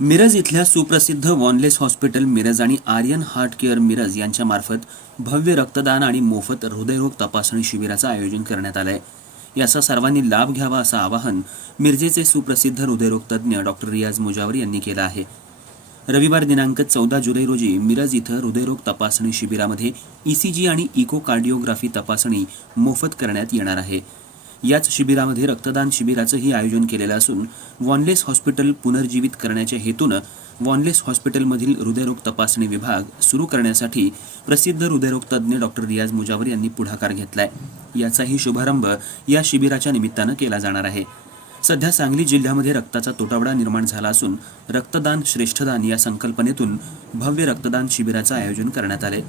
मिरज इथल्या सुप्रसिद्ध वॉनलेस हॉस्पिटल मिरज आणि आर्यन हार्ट केअर मिरज यांच्या मार्फत भव्य रक्तदान आणि मोफत हृदयरोग तपासणी शिबिराचं आयोजन करण्यात आलंय। याचा सर्वांनी लाभ घ्यावा असं आवाहन मिरजेचे सुप्रसिद्ध हृदयरोग तज्ज्ञ डॉक्टर रियाज मुजावर यांनी केलं आहे। रविवार दिनांक 14 जुलै रोजी मिरज इथं हृदयरोग तपासणी शिबिरामध्ये ईसीजी आणि इकोकार्डिओग्राफी तपासणी मोफत करण्यात येणार आहे। याच शिबिरामध्ये रक्तदान शिबिराचंही आयोजन केलेलं असून वॉनलेस हॉस्पिटल पुनर्जीवित करण्याच्या हेतूनं वॉनलेस हॉस्पिटलमधील हृदयरोग तपासणी विभाग सुरू करण्यासाठी प्रसिद्ध हृदयरोग तज्ज्ञ डॉक्टर रियाज मुजावर यांनी पुढाकार घेतलाय। याचाही शुभारंभ या शिबिराच्या निमित्तानं केला जाणार आहे। सध्या सांगली जिल्ह्यामध्ये रक्ताचा तुटवडा निर्माण झाला असून रक्तदान श्रेष्ठदान या संकल्पनेतून भव्य रक्तदान शिबिराचं आयोजन करण्यात आले।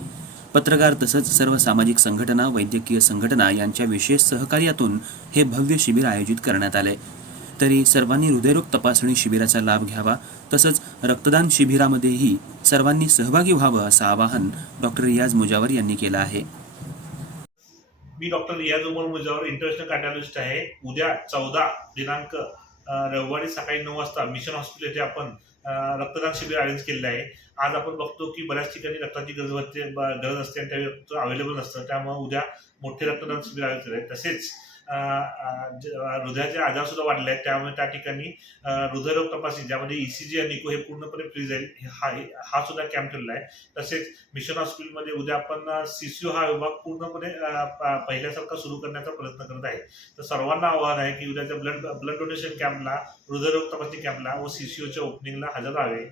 पत्रकार तसंच सर्व सामाजिक संघटना, वैद्यकीय संघटना यांच्या विशेष सहकार्यातून हे भव्य शिबिर आयोजित करण्यात आले। तरी सर्वांनी हृदयरोग तपासणी शिबिराचा लाभ घ्यावा, तसंच रक्तदान शिबिरामध्येही सर्वांनी सहभागी व्हावं असं आवाहन डॉक्टर रियाज मुजावर यांनी केलं आहे। मी डॉक्टर रियाज मुजावर इंटरनॅशनल कार्डिओलॉजिस्ट आहे। उद्या 14 दिनांक रविवारी सकाळी 9 वाजता मिशन हॉस्पिटल येथे आपण रक्तदान शिबिर अरेंज केलेलं आहे। आज आपण बघतो की बऱ्याच ठिकाणी रक्ताची गरज असते आणि त्या रक्त अवेलेबल नसतं, त्यामुळे उद्या मोठे रक्तदान शिबिर आयोजित केले आहे। तसेच हृदयाचे आजार सुद्धा वाढले आहेत, त्यामुळे त्या ठिकाणी हृदयरोग तपासणी ज्यामध्ये ईसीजी आणि इको हे पूर्णपणे फ्री जाईल, हा सुद्धा कॅम्प ठेवला आहे। तसेच मिशन हॉस्पिटलमध्ये उद्या आपण सीसीओ हा विभाग पूर्णपणे पहिल्यासारखा सुरू करण्याचा प्रयत्न करत आहे। तर सर्वांना आवाहन आहे की उद्याच्या ब्लड डोनेशन कॅम्पला, हृदयरोग तपासणी कॅम्पला व सीसीओच्या ओपनिंगला हजर राहावे।